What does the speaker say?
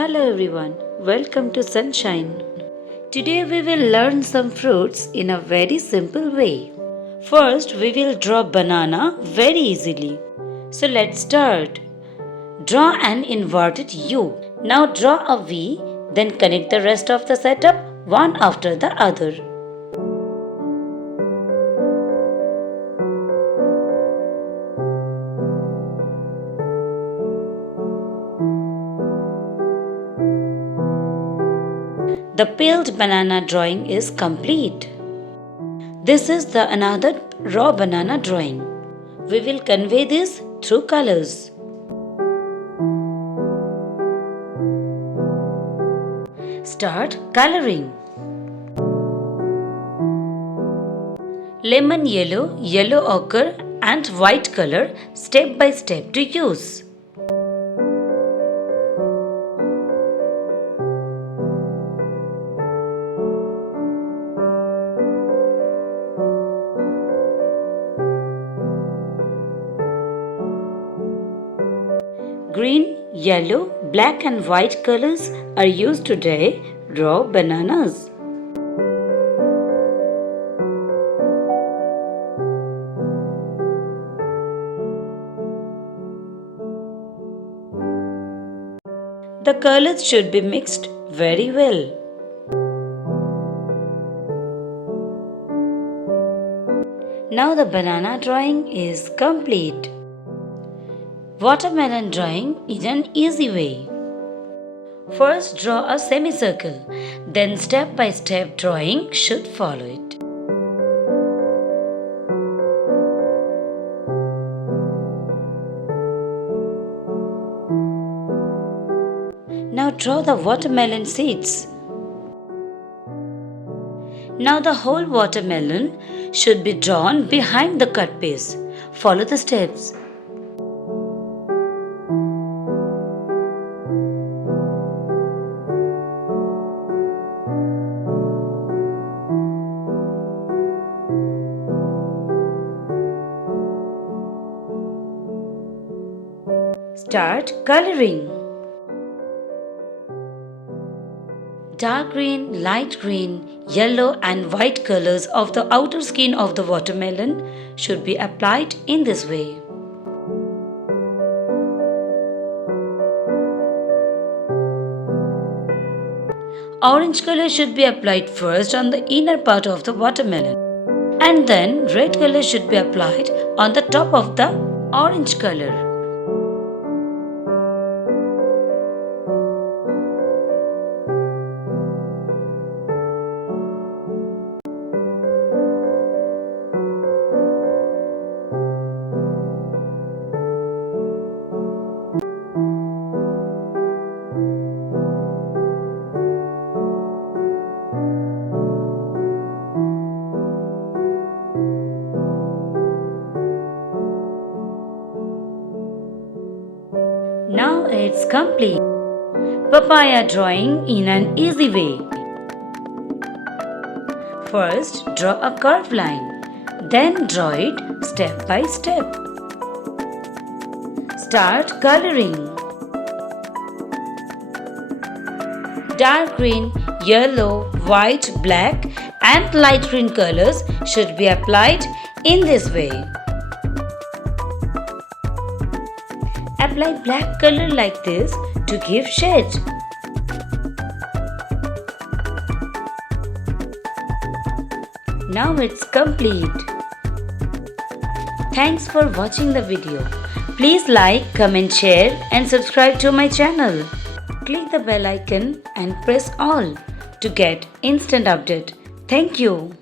Hello everyone, welcome to Sunshine. Today we will learn some fruits in a very simple way. First we will draw banana very easily. So let's start. Draw an inverted U. Now draw a V, then connect the rest of the setup one after the other. The peeled banana drawing is complete. This is the another raw banana drawing. We will convey this through colors. Start coloring. Lemon yellow, yellow ochre and white color step by step to use. Green, yellow, black and white colors are used to dye raw bananas. The colors should be mixed very well. Now the banana drawing is complete. Watermelon drawing is an easy way. First draw a semicircle, then step by step drawing should follow it. Now draw the watermelon seeds. Now the whole watermelon should be drawn behind the cut piece. Follow the steps. Start coloring. Dark green, light green, yellow and white colors of the outer skin of the watermelon should be applied in this way. Orange color should be applied first on the inner part of the watermelon, and then red color should be applied on the top of the orange color. Now it's complete. Papaya drawing in an easy way. First draw a curved line, then draw it step by step. Start coloring. Dark green, yellow, white, black and light green colors should be applied in this way. Apply black color like this to give shade. Now it's complete. Thanks for watching the video. Please like, comment, share and subscribe to my channel. Click the bell icon and press all to get instant update. Thank you.